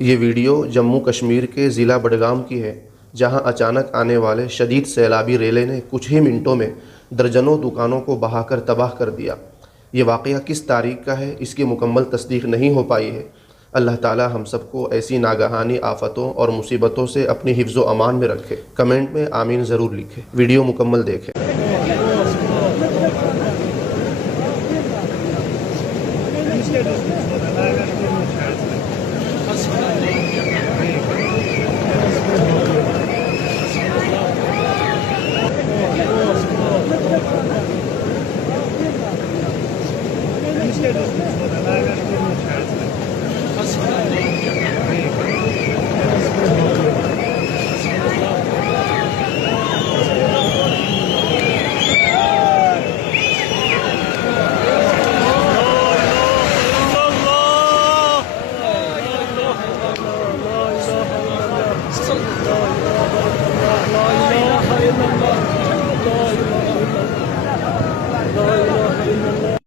ये वीडियो जम्मू कश्मीर के ज़िला बडगाम की है, जहां अचानक आने वाले शदीद सैलाबी रेले ने कुछ ही मिनटों में दर्जनों दुकानों को बहाकर तबाह कर दिया। ये वाक़या किस तारीख का है, इसकी मुकम्मल तस्दीक नहीं हो पाई है। अल्लाह ताला हम सबको ऐसी नागहानी आफ़तों और मुसीबतों से अपनी हिफ्ज़ व अमान में रखे। कमेंट में आमीन ज़रूर लिखें। वीडियो मुकम्मल देखें।